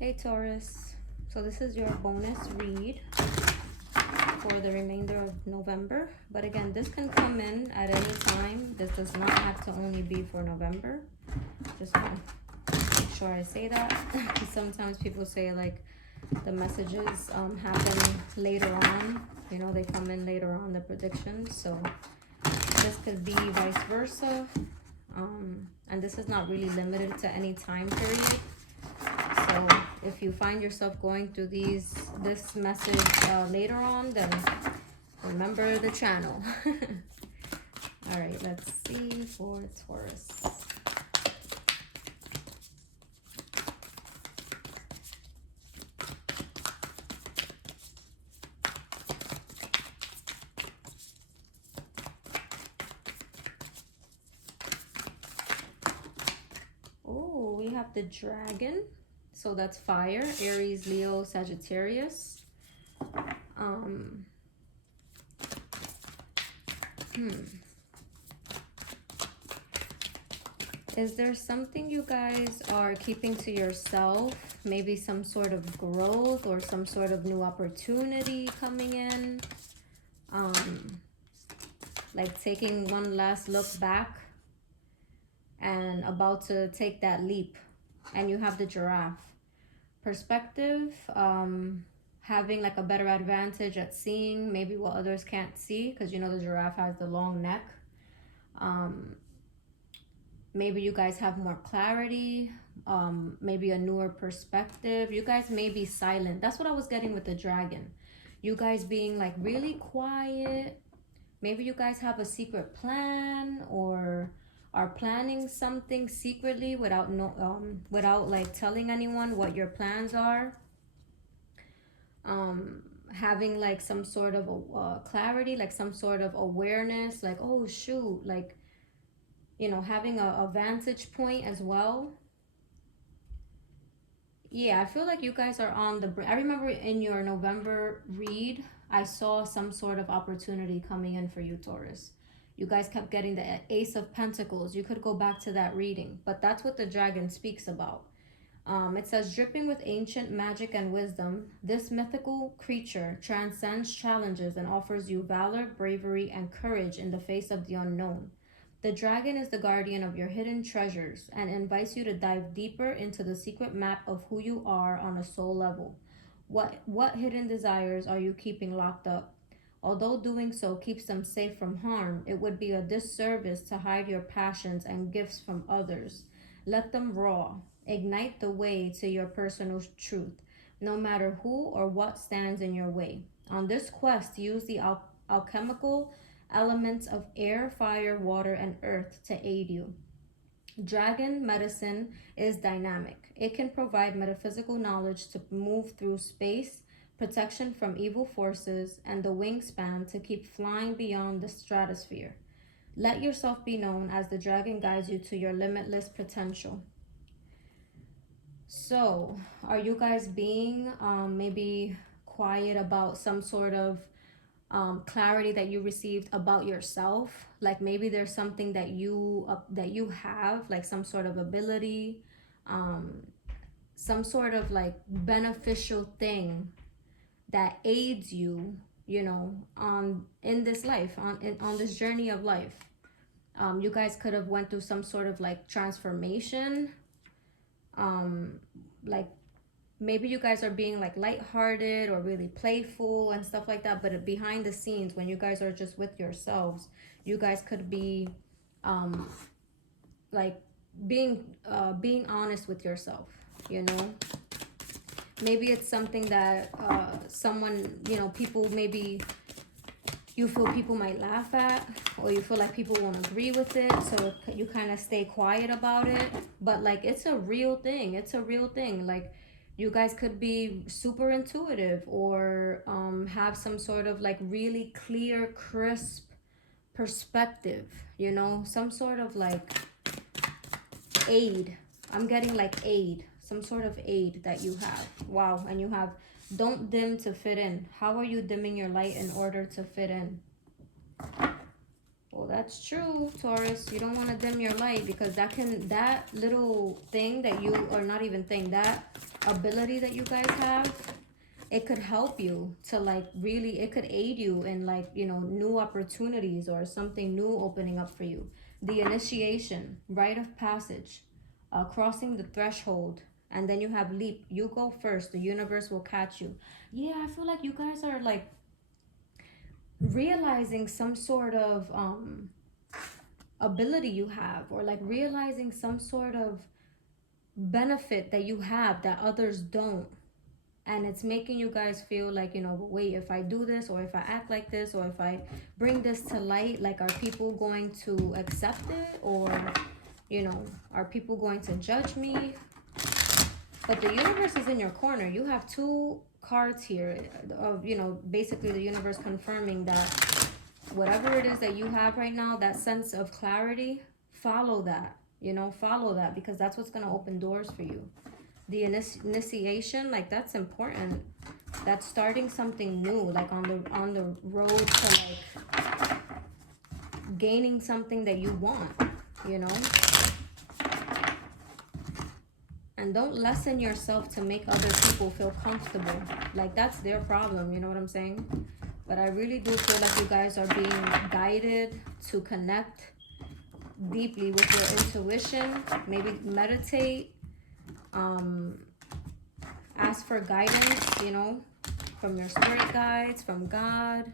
Hey Taurus, so this is your bonus read for the remainder of November. But again, this can come in at any time. This does not have to only be for November. Just want to make sure I say that. Sometimes people say like the messages happen later on. You know, they come in later on, the predictions. So this could be vice versa. And this is not really limited to any time period. So if you find yourself going through this message later on, then remember the channel. All right, let's see for Taurus. Oh, we have the dragon. So that's fire, Aries, Leo, Sagittarius. Is there something you guys are keeping to yourself? Maybe some sort of growth or some sort of new opportunity coming in? Like taking one last look back and about to take that leap. And you have the giraffe. Perspective, having like a better advantage at seeing maybe what others can't see, because you know the giraffe has the long neck. Maybe you guys have more clarity, maybe a newer perspective. You guys may be silent. That's what I was getting with the dragon. You guys being like really quiet. Maybe you guys have a secret plan or are planning something secretly without without like telling anyone what your plans are. Having like some sort of clarity, like some sort of awareness, like, oh shoot, like, you know, having a vantage point as well. Yeah, I feel like you guys are on the I remember in your November read, I saw some sort of opportunity coming in for you, Taurus. You guys kept getting the Ace of Pentacles. You could go back to that reading, but that's what the dragon speaks about. It says, dripping with ancient magic and wisdom, this mythical creature transcends challenges and offers you valor, bravery, and courage in the face of the unknown. The dragon is the guardian of your hidden treasures and invites you to dive deeper into the secret map of who you are on a soul level. What hidden desires are you keeping locked up? Although doing so keeps them safe from harm, it would be a disservice to hide your passions and gifts from others. Let them raw. Ignite the way to your personal truth, no matter who or what stands in your way. On this quest, use the alchemical elements of air, fire, water, and earth to aid you. Dragon medicine is dynamic. It can provide metaphysical knowledge to move through space, protection from evil forces, and the wingspan to keep flying beyond the stratosphere. Let yourself be known as the dragon guides you to your limitless potential. So, are you guys being maybe quiet about some sort of clarity that you received about yourself? Like maybe there's something that you have, like some sort of ability, some sort of like beneficial thing that aids you, you know, in this life, on this journey of life. You guys could have went through some sort of like transformation. Like maybe you guys are being like lighthearted or really playful and stuff like that, but behind the scenes, when you guys are just with yourselves, you guys could be like being honest with yourself, you know. Maybe it's something that someone, you know, people, maybe you feel people might laugh at, or you feel like people won't agree with it, so you kind of stay quiet about it. But like it's a real thing. It's a real thing. Like you guys could be super intuitive or have some sort of like really clear, crisp perspective, you know, some sort of like aid. I'm getting like aid, some sort of aid that you have. Wow. And you have, don't dim to fit in. How are you dimming your light in order to fit in? Well, that's true, Taurus. You don't want to dim your light, because that little thing that you, or not even thing, that ability that you guys have, it could help you to like really, it could aid you in like, you know, new opportunities or something new opening up for you. The initiation, rite of passage, crossing the threshold, and then you have leap. You go first, the universe will catch you. Yeah, I feel like you guys are like realizing some sort of ability you have, or like realizing some sort of benefit that you have that others don't, and it's making you guys feel like, you know, but wait, if I do this, or if I act like this, or if I bring this to light, like, are people going to accept it, or, you know, are people going to judge me? But the universe is in your corner. You have two cards here of, you know, basically the universe confirming that whatever it is that you have right now, that sense of clarity, follow that, you know, follow that, because that's what's going to open doors for you. The initiation, like, that's important. That's starting something new, like on the road to like gaining something that you want, you know. And don't lessen yourself to make other people feel comfortable. Like, that's their problem, you know what I'm saying? But I really do feel like you guys are being guided to connect deeply with your intuition. Maybe meditate. Ask for guidance, you know, from your spirit guides, from God.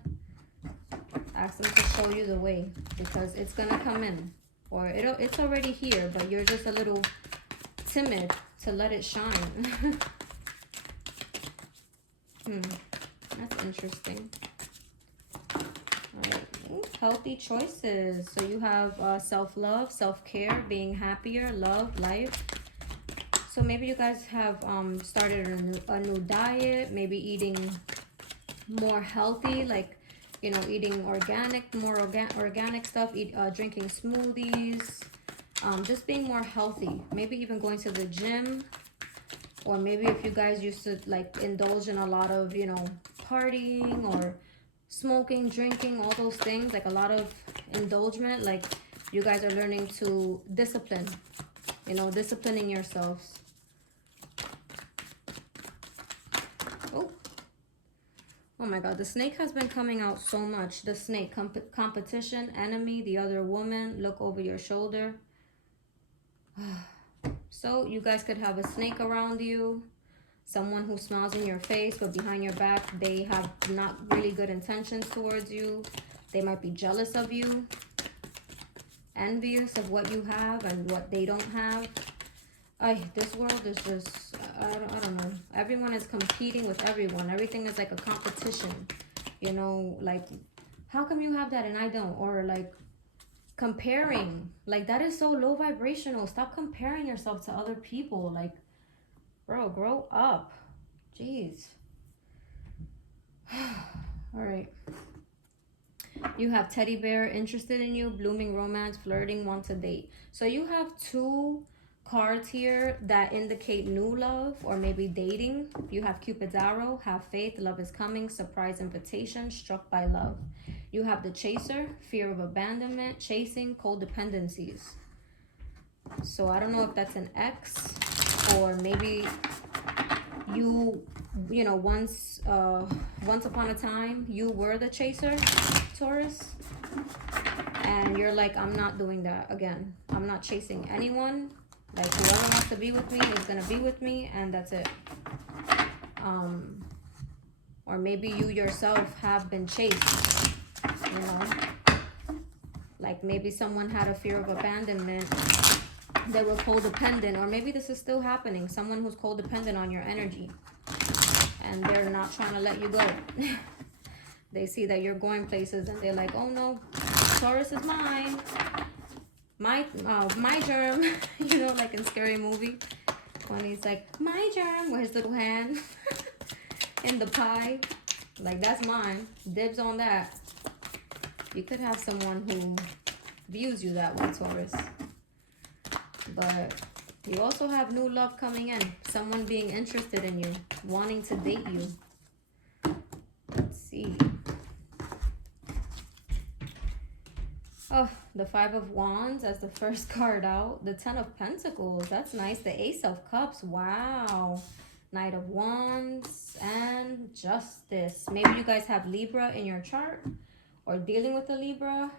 Ask them to show you the way, because it's gonna come in, or it's already here, but you're just a little timid to let it shine. That's interesting. All right. Ooh, healthy choices. So you have self-love, self-care, being happier, love, life. So maybe you guys have started a new diet, maybe eating more healthy, like, you know, eating organic, more organic stuff, drinking smoothies, just being more healthy. Maybe even going to the gym, or maybe if you guys used to like indulge in a lot of, you know, partying or smoking, drinking, all those things, like a lot of indulgence, like you guys are learning to discipline, you know, disciplining yourselves. Oh my God, the snake has been coming out so much. The snake, competition, enemy, the other woman, look over your shoulder. So you guys could have a snake around you, someone who smiles in your face, but behind your back, they have not really good intentions towards you. They might be jealous of you, envious of what you have and what they don't have. This world is just, I don't know. Everyone is competing with everyone. Everything is like a competition, you know, like, how come you have that and I don't? Or like comparing, like, that is so low vibrational. Stop comparing yourself to other people. Like, bro, grow up. Jeez. All right. You have teddy bear, interested in you, blooming romance, flirting, want to date. So you have two cards here that indicate new love or maybe dating. You have Cupid's arrow, have faith, love is coming, surprise invitation, struck by love. You have the chaser, fear of abandonment, chasing, codependencies. So I don't know if that's an ex, or maybe you know, once upon a time you were the chaser, Taurus, and you're like, I'm not doing that again. I'm not chasing anyone. Like, whoever wants to be with me is gonna be with me, and that's it. Or maybe you yourself have been chased, you know, like maybe someone had a fear of abandonment, they were codependent, or maybe this is still happening, someone who's codependent on your energy, and they're not trying to let you go. They see that you're going places, and they're like, oh no, Taurus is mine. My germ. You know, like in Scary Movie, when he's like, my germ, with his little hand in the pie. Like, that's mine. Dibs on that. You could have someone who views you that way, Taurus. But you also have new love coming in. Someone being interested in you, wanting to date you. Let's see. Oh, the Five of Wands as the first card out. The Ten of Pentacles. That's nice. The Ace of Cups. Wow. Knight of Wands, and Justice. Maybe you guys have Libra in your chart or dealing with a Libra.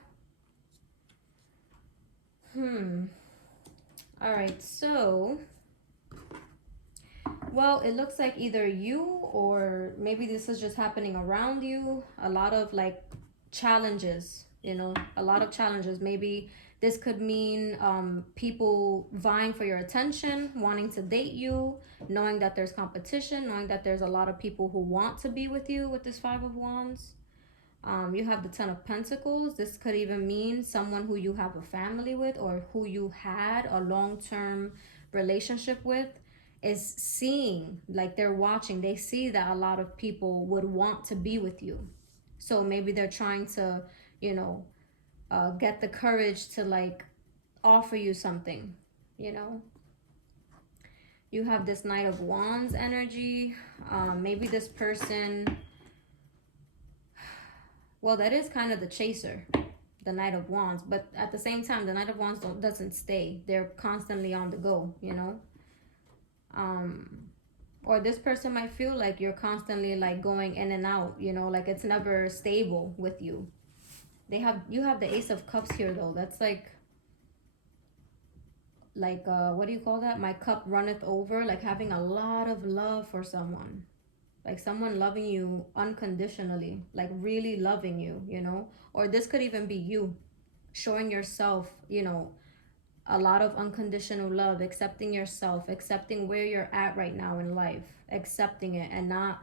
All right, so, well, it looks like either you or maybe this is just happening around you. A lot of like challenges, you know, a lot of challenges. Maybe this could mean people vying for your attention, wanting to date you, knowing that there's competition, knowing that there's a lot of people who want to be with you with this Five of Wands. You have the Ten of Pentacles. This could even mean someone who you have a family with or who you had a long-term relationship with is seeing, like they're watching. They see that a lot of people would want to be with you. So maybe they're trying to, you know, get the courage to like offer you something, you know. You have this Knight of Wands energy. Maybe this person, well, that is kind of the chaser, the Knight of Wands, but at the same time, the Knight of Wands doesn't stay. They're constantly on the go, you know. Or this person might feel like you're constantly like going in and out, you know, like it's never stable with you. You have the Ace of Cups here though. That's like what do you call that? My cup runneth over, like having a lot of love for someone. Like someone loving you unconditionally, like really loving you, you know? Or this could even be you showing yourself, you know, a lot of unconditional love, accepting yourself, accepting where you're at right now in life, accepting it and not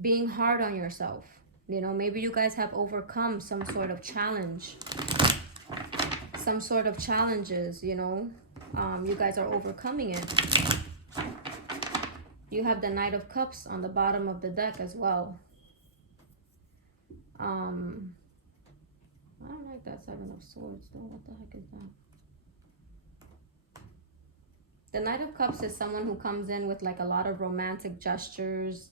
being hard on yourself. You know, maybe you guys have overcome some sort of challenge, some sort of challenges, you know. You guys are overcoming it. You have the Knight of Cups on the bottom of the deck as well. I don't like that Seven of Swords though. What the heck is that? The Knight of Cups is someone who comes in with like a lot of romantic gestures.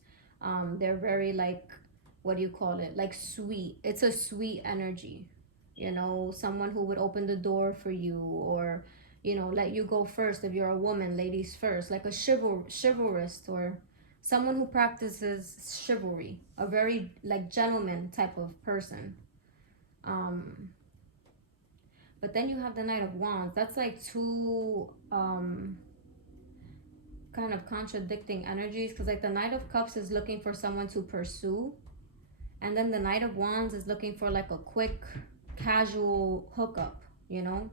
They're very like, what do you call it? Like sweet. It's a sweet energy. You know, someone who would open the door for you or, you know, let you go first if you're a woman, ladies first. Like a chivalrous or someone who practices chivalry. A very like gentleman type of person. But then you have the Knight of Wands. That's like two kind of contradicting energies, because like the Knight of Cups is looking for someone to pursue, and then the Knight of Wands is looking for like a quick casual hookup, you know.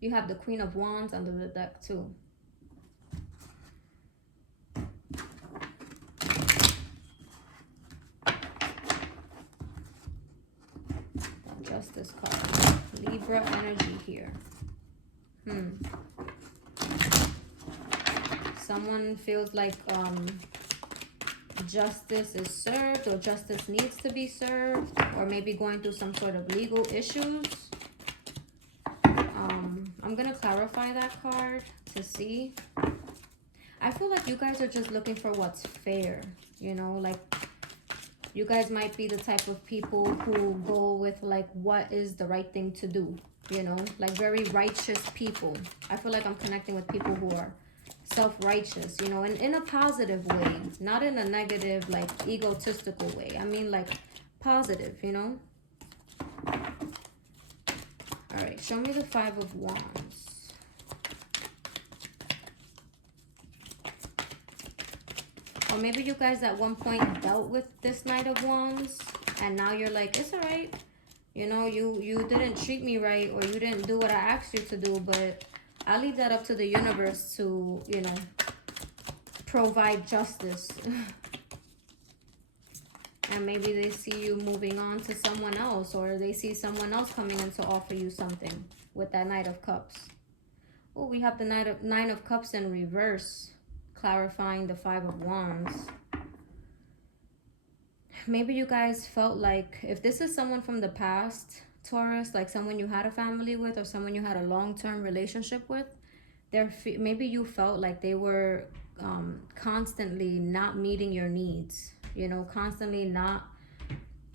You have the Queen of Wands under the deck too. Justice card. Libra energy here. Someone feels like justice is served or justice needs to be served, or maybe going through some sort of legal issues. I'm gonna clarify that card to see. I feel like you guys are just looking for what's fair, you know, like you guys might be the type of people who go with like what is the right thing to do, you know, like very righteous people. I feel like I'm connecting with people who are self-righteous, you know, and in a positive way, not in a negative, like egotistical way. I mean like positive, you know. All right, show me the Five of Wands. Or maybe you guys at one point dealt with this Knight of Wands and now you're like, it's all right, you know, you didn't treat me right, or you didn't do what I asked you to do, but I leave that up to the universe to, you know, provide justice. And maybe they see you moving on to someone else, or they see someone else coming in to offer you something with that Knight of Cups. Oh, we have the Nine of Cups in reverse, clarifying the Five of Wands. Maybe you guys felt like, if this is someone from the past, Taurus, like someone you had a family with or someone you had a long-term relationship with, maybe you felt like they were constantly not meeting your needs, you know, constantly not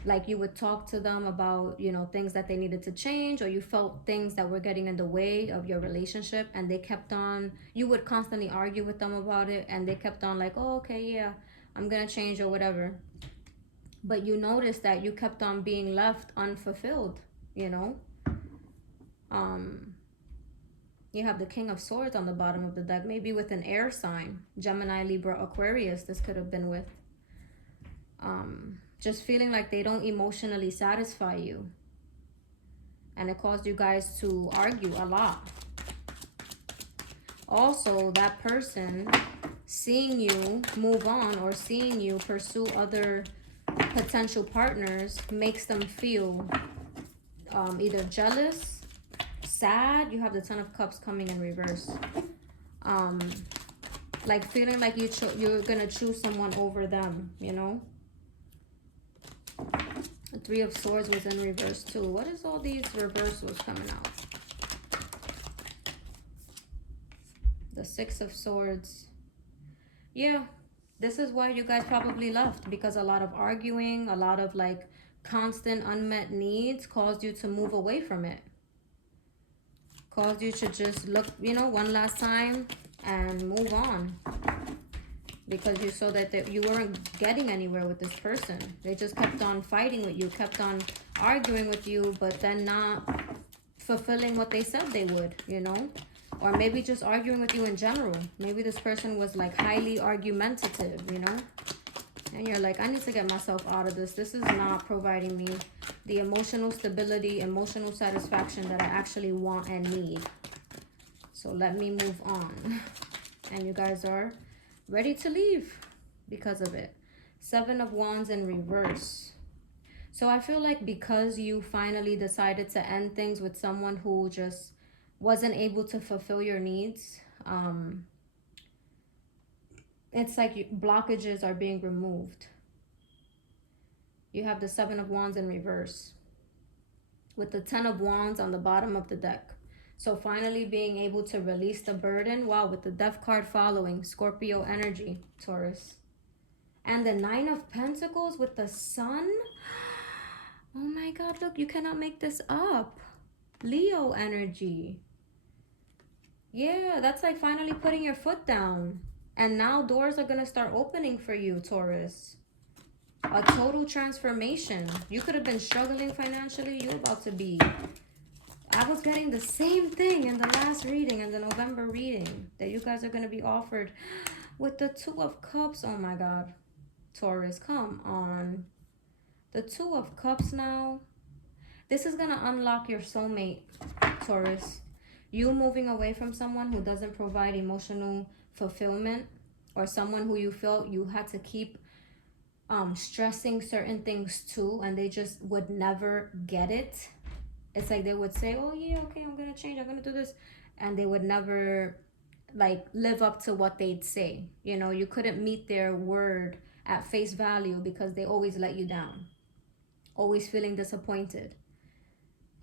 Like you would talk to them about, you know, things that they needed to change, or you felt things that were getting in the way of your relationship, and they kept on, you would constantly argue with them about it, and they kept on like, oh, okay, yeah, I'm gonna change or whatever. But you noticed that you kept on being left unfulfilled, you know. You have the King of Swords on the bottom of the deck, maybe with an air sign, Gemini, Libra, Aquarius. This could have been with just feeling like they don't emotionally satisfy you, and it caused you guys to argue a lot. Also, that person seeing you move on or seeing you pursue other potential partners makes them feel either jealous, sad. You have the Ten of Cups coming in reverse. Like feeling like you're gonna choose someone over them, you know. The Three of Swords was in reverse too. What is all these reversals coming out? The Six of Swords. Yeah, this is why you guys probably left, because a lot of arguing, a lot of like constant unmet needs caused you to move away from it. Caused you to just look, you know, one last time and move on. Because you saw that you weren't getting anywhere with this person. They just kept on fighting with you, kept on arguing with you, but then not fulfilling what they said they would, you know? Or maybe just arguing with you in general. Maybe this person was like highly argumentative, you know? And you're like, I need to get myself out of this. This is not providing me the emotional stability, emotional satisfaction that I actually want and need. So let me move on. And you guys are ready to leave because of it. Seven of Wands in reverse. So I feel like because you finally decided to end things with someone who just wasn't able to fulfill your needs, it's like blockages are being removed. You have the Seven of Wands in reverse with the Ten of Wands on the bottom of the deck. So finally being able to release the burden. Wow, with the Death card following. Scorpio energy, Taurus. And the Nine of Pentacles with the Sun. Oh my God, look, you cannot make this up. Leo energy. Yeah, that's like finally putting your foot down. And now doors are going to start opening for you, Taurus. A total transformation. You could have been struggling financially. You're about to be... I was getting the same thing in the last reading, in the November reading, that you guys are going to be offered with the Two of Cups. Oh my God. Taurus, come on. The Two of Cups now. This is going to unlock your soulmate, Taurus. You moving away from someone who doesn't provide emotional fulfillment, or someone who you felt you had to keep stressing certain things to, and they just would never get it. It's like they would say, oh yeah, okay, I'm gonna change, I'm gonna do this, and they would never like live up to what they'd say. You know, you couldn't meet their word at face value because they always let you down, always feeling disappointed.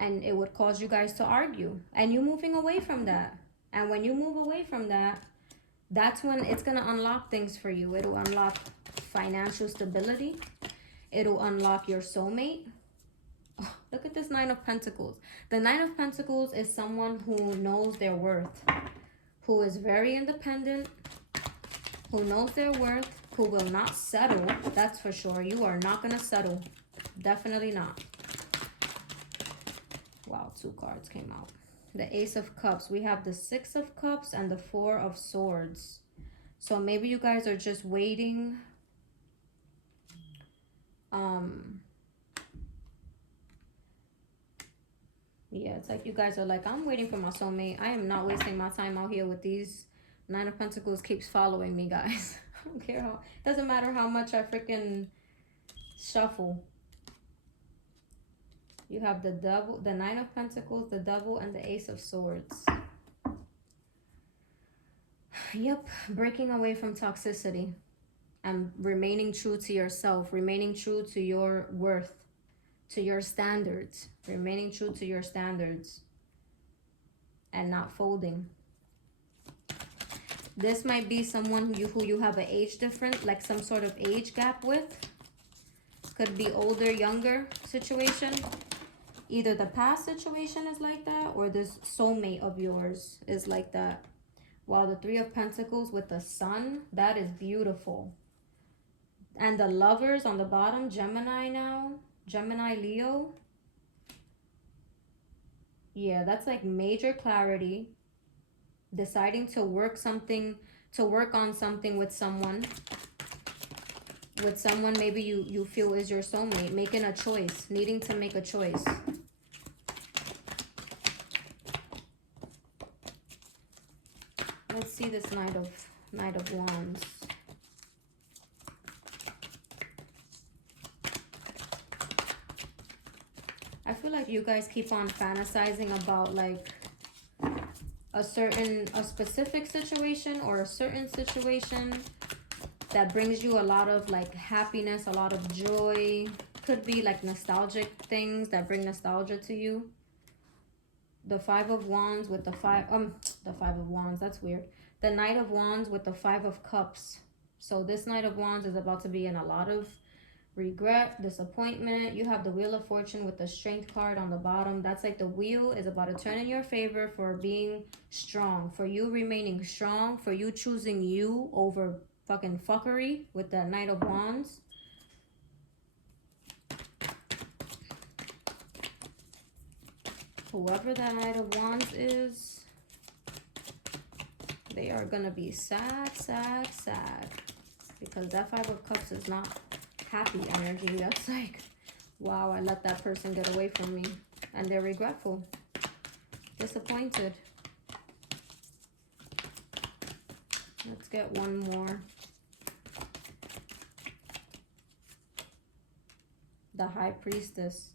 And it would cause you guys to argue, and you moving away from that. And when you move away from that, that's when it's gonna unlock things for you. It'll unlock financial stability. It'll unlock your soulmate. Oh, look at this Nine of Pentacles. The Nine of Pentacles is someone who knows their worth, who is very independent, who knows their worth, who will not settle. That's for sure. You are not going to settle. Definitely not. Wow, two cards came out. The Ace of Cups. We have the Six of Cups and the Four of Swords. So maybe you guys are just waiting. Yeah, it's like you guys are like, I'm waiting for my soulmate. I am not wasting my time out here with these. Nine of Pentacles keeps following me, guys. I don't care how. Doesn't matter how much I freaking shuffle. You have the Devil, the Nine of Pentacles, the Devil, and the Ace of Swords. Yep, breaking away from toxicity and remaining true to yourself, remaining true to your worth, to your standards, remaining true to your standards and not folding. This might be someone who you have an age difference, like some sort of age gap with. Could be older, younger situation. Either the past situation is like that or this soulmate of yours is like that. While the Three of Pentacles with the Sun, that is beautiful. And the Lovers on the bottom, Gemini now. Gemini, Leo. Yeah, that's like major clarity. Deciding to work on something with someone. With someone maybe you feel is your soulmate. Making a choice. Needing to make a choice. Let's see this Knight of Wands. I feel like you guys keep on fantasizing about like a specific situation or a certain situation that brings you a lot of like happiness, a lot of joy. Could be like nostalgic things that bring nostalgia to you. The Five of Wands with the Five of Wands, that's weird. The Knight of Wands with the Five of Cups. So this Knight of Wands is about to be in a lot of regret, disappointment. You have the Wheel of Fortune with the Strength card on the bottom. That's like the wheel is about to turn in your favor for being strong, for you remaining strong, for you choosing you over fucking fuckery with the Knight of Wands. Whoever that Knight of Wands is, they are gonna be sad, sad, sad. Because that Five of Cups is not happy energy. That's like, wow, I let that person get away from me. And they're regretful, disappointed. Let's get one more. The High Priestess.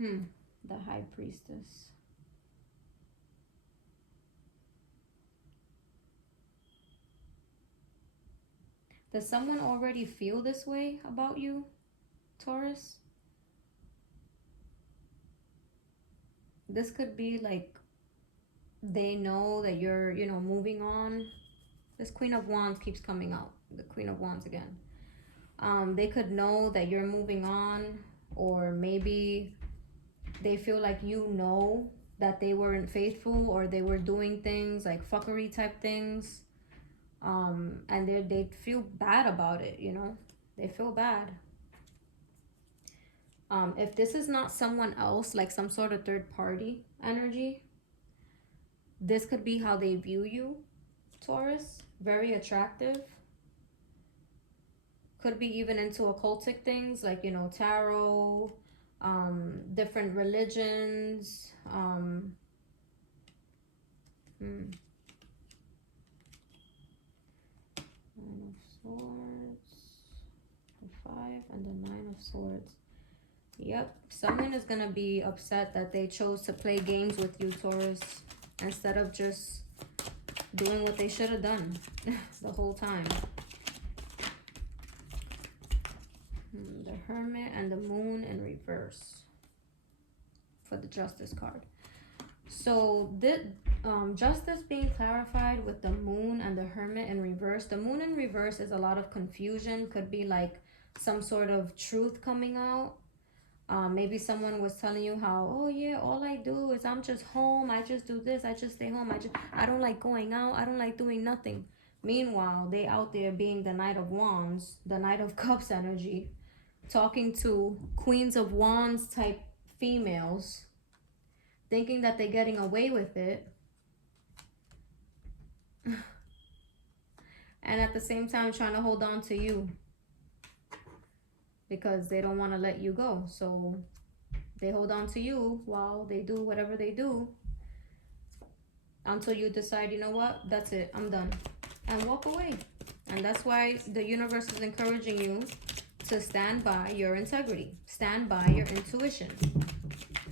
The High Priestess. Does someone already feel this way about you, Taurus? This could be like they know that you're, you know, moving on. This Queen of Wands keeps coming out. The Queen of Wands again. They could know that you're moving on, or maybe they feel like you know that they weren't faithful or they were doing things like fuckery type things. And they feel bad about it, you know. They feel bad. If this is not someone else, like some sort of third party energy, this could be how they view you, Taurus. Very attractive. Could be even into occultic things like, you know, tarot, different religions. Nine of Swords, the 5, and the 9 of Swords. Yep, someone is gonna be upset that they chose to play games with you, Taurus, instead of just doing what they should have done the whole time. The Hermit and the Moon in reverse for the Justice card. So this justice being clarified with the Moon and the Hermit in reverse. The Moon in reverse is a lot of confusion. Could be like some sort of truth coming out. Maybe someone was telling you how, oh yeah, all I do is I'm just home. I just do this. I just stay home. I don't like going out. I don't like doing nothing. Meanwhile, they out there being the Knight of Wands, the Knight of Cups energy, talking to Queens of Wands type females, thinking that they're getting away with it. And at the same time trying to hold on to you because they don't want to let you go. So they hold on to you while they do whatever they do until you decide, you know what, that's it, I'm done, and walk away. And that's why the universe is encouraging you to stand by your integrity, stand by your intuition,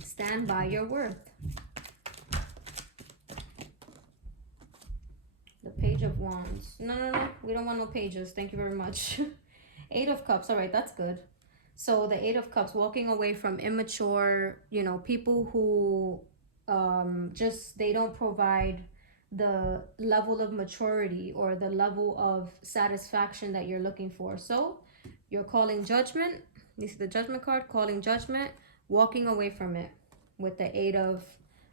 stand by your worth. The Page of Wands. No, we don't want no pages, thank you very much. Eight of Cups, all right, that's good. So the Eight of Cups, walking away from immature, you know, people who just, they don't provide the level of maturity or the level of satisfaction that you're looking for. So you're calling judgment. You see the judgment card, calling judgment, walking away from it with the 8 of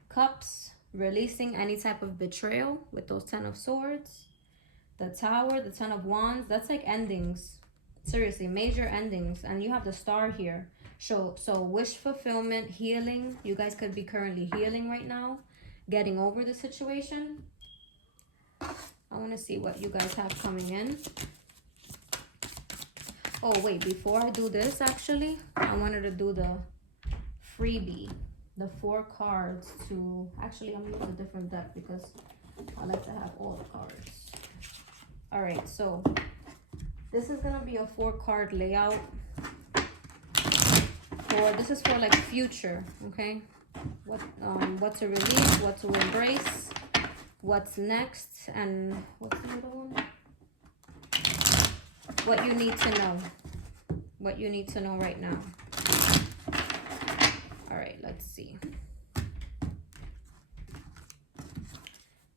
Cups, releasing any type of betrayal with those 10 of Swords. The Tower, the 10 of Wands, that's like endings. Seriously, major endings. And you have the Star here. So wish fulfillment, healing. You guys could be currently healing right now, getting over the situation. I want to see what you guys have coming in. Oh, wait, before I do this, actually, I wanted to do the freebie. The 4 cards to... Actually, I'm using a different deck because I like to have all the cards. All right, so this is going to be a 4-card layout. This is for like future, okay? What to release, what to embrace, what's next, and what's the other one? What you need to know. What you need to know right now. All right, let's see.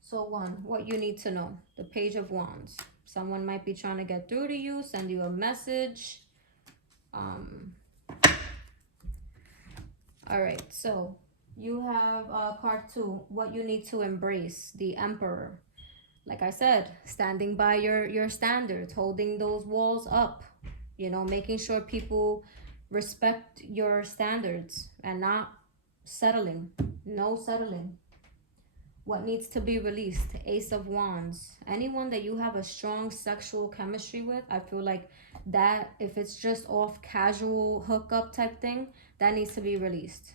So 1, what you need to know. The Page of Wands. Someone might be trying to get through to you, send you a message. All right, so you have card 2, what you need to embrace, the Emperor. Like I said, standing by your standards, holding those walls up, you know, making sure people respect your standards and not settling. No settling. What needs to be released? Ace of Wands. Anyone that you have a strong sexual chemistry with, I feel like that, if it's just off casual hookup type thing, that needs to be released.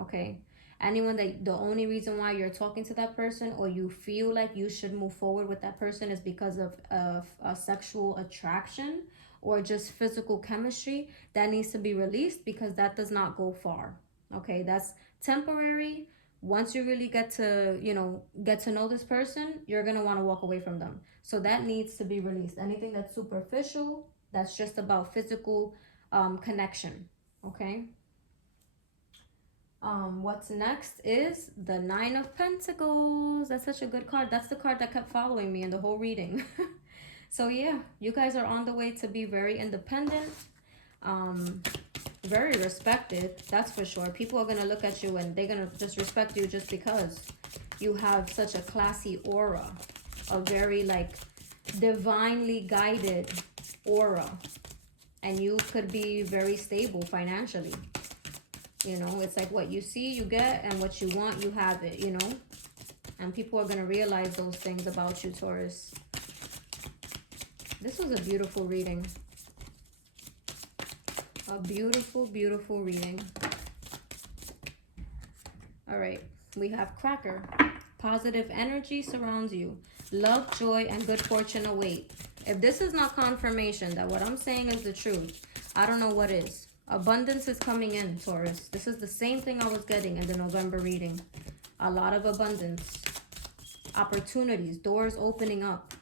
Okay? Anyone that the only reason why you're talking to that person or you feel like you should move forward with that person is because of a sexual attraction or just physical chemistry, that needs to be released because that does not go far. Okay? That's temporary. Once you really get to, you know, get to know this person, you're going to want to walk away from them. So that needs to be released. Anything that's superficial, that's just about physical connection. Okay? What's next is the 9 of Pentacles. That's such a good card. That's the card that kept following me in the whole reading. So yeah, you guys are on the way to be very independent. Very respected, that's for sure. People are going to look at you and they're going to just respect you just because you have such a classy aura, a very like divinely guided aura, and you could be very stable financially. You know, it's like what you see you get, and what you want you have it, you know. And people are going to realize those things about you, Taurus. This was a beautiful reading. A beautiful, beautiful reading. All right, we have Cracker. Positive energy surrounds you. Love, joy, and good fortune await. If this is not confirmation that what I'm saying is the truth, I don't know what is. Abundance is coming in, Taurus. This is the same thing I was getting in the November reading. A lot of abundance. Opportunities, doors opening up.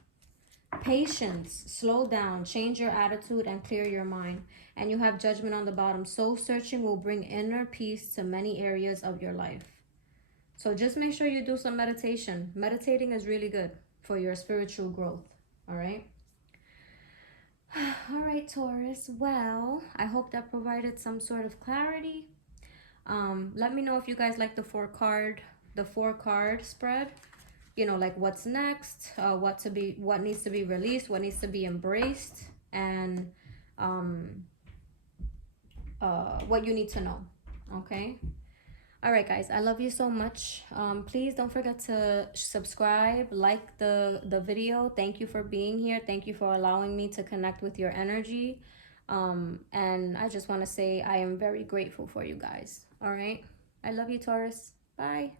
Patience, slow down, change your attitude, and clear your mind. And you have Judgment on the bottom. Soul searching will bring inner peace to many areas of your life. So just make sure you do some meditation. Meditating is really good for your spiritual growth. All right. All right, Taurus. Well, I hope that provided some sort of clarity. Let me know if you guys like the 4-card spread. You know, like what's next, what needs to be released, what needs to be embraced, and what you need to know. Okay. All right, guys, I love you so much. Please don't forget to subscribe, like the video. Thank you for being here. Thank you for allowing me to connect with your energy. And I just want to say I am very grateful for you guys. All right. I love you, Taurus. Bye.